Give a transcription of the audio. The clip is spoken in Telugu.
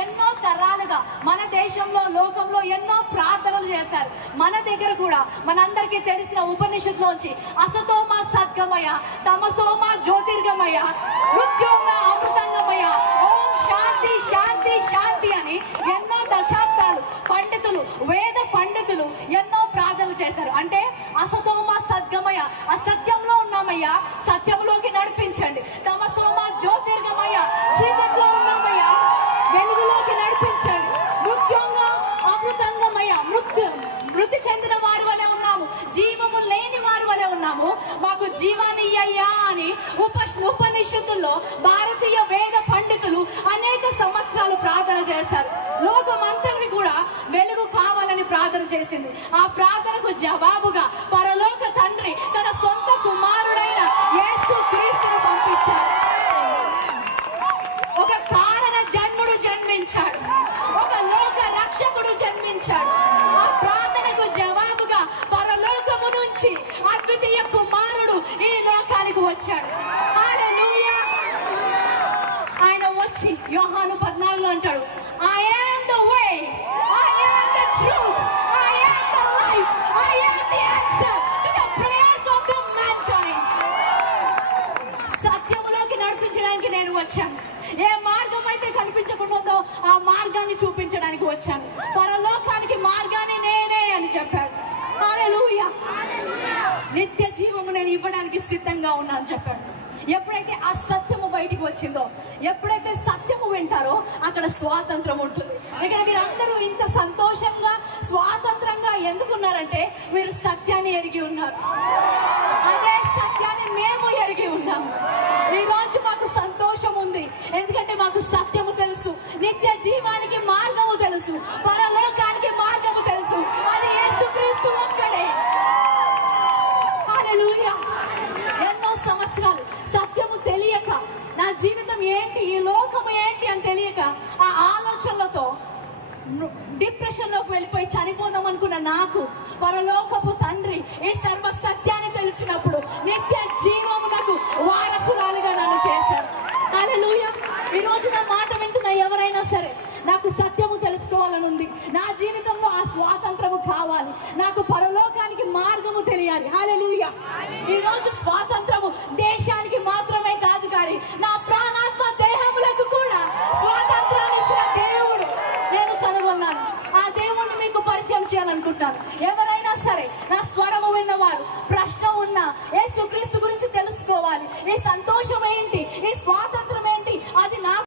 ఎన్నో తరాలుగా మన దేశంలో లోకంలో ఎన్నో ప్రార్థనలు చేశారు. మన దగ్గర కూడా మనందరికీ తెలిసిన ఉపనిషత్తులోంచి అసతోమ సద్గమయ తమసోమ జ్యోతిర్గమయ మృత్యోమ అమృతంగమయ ఓం శాంతి శాంతి శాంతి అని ఎన్నో దశాబ్దాలు పండితులు వేద పండితులు ఎన్నో ప్రార్థనలు చేశారు. అంటే ఉన్నాము మాకు జీవాన్ని అయ్యా అని ఉప ఉపనిషత్తుల్లో భారతీయ వేద పండితులు అనేక సంవత్సరాలు ప్రార్థన చేశారు. లోకమంతని కూడా వెలుగు కావాలని ప్రార్థన చేసింది. ఆ ప్రార్థనకు జవాబుగా పరలోక తండ్రి తన సొంత కుమారుడైన యేసు క్రీస్తును పంపించాడు ఒక కారణ జన్ముడు జన్మించాడు. ఒక లోక రక్షకుడు జన్మించాడు. ఆ ప్రార్థనకు జవాబుగా పరలోకము నుంచి అద్వితీయ కుమారుడు ఈ లోకానికి వచ్చాడు. ఆయన వచ్చి యోహాను పద్నాలుగులో అంటాడు I am the way I am the truth I am the life I am the answer to the prayers of the mankind సత్యములోకి నడిపించడానికి నేను వచ్చాను. ఏ మార్గం అయితే కనిపించకుండా ఉందో ఆ మార్గాన్ని చూపించడానికి వచ్చాను పరలోకానికి మార్గాన్ని నేనే అని చెప్పాడు హల్లెలూయా నిత్య జీవము నేను ఇవ్వడానికి సిద్ధంగా ఉన్నాను చెప్పాడు. ఎప్పుడైతే ఆ సత్యము బయటికి వచ్చిందో ఎప్పుడైతే సత్యము వింటారో అక్కడ స్వాతంత్రం ఉంటుంది. ఇక్కడ వీరందరూ ఇంత సంతోషంగా స్వాతంత్రంగా ఎందుకున్నారంటే వీరు డిప్రెషన్లోకి వెళ్ళిపోయి చనిపోదాం అనుకున్న నాకు పరలోకపు తండ్రి ఈ సర్వ సత్యాన్ని తెలిసినప్పుడు నిత్య జీవమునకు వారసురాలుగా నన్ను చేశారు. హల్లెలూయా. ఈ రోజు నా మాట వింటున్న ఎవరైనా సరే నాకు సత్యము తెలుసుకోవాలని ఉంది. నా జీవితంలో ఆ స్వాతంత్రము కావాలి. నాకు పరలోకానికి మార్గము తెలియాలి. హాలే చేయాలనుకుంటున్నాను ఎవరైనా సరే నా స్వరము విన్నవారు ప్రశ్న ఉన్న యేసుక్రీస్తు గురించి తెలుసుకోవాలి. ఈ సంతోషం ఏంటి? ఈ స్వాతంత్రం ఏంటి? అది నా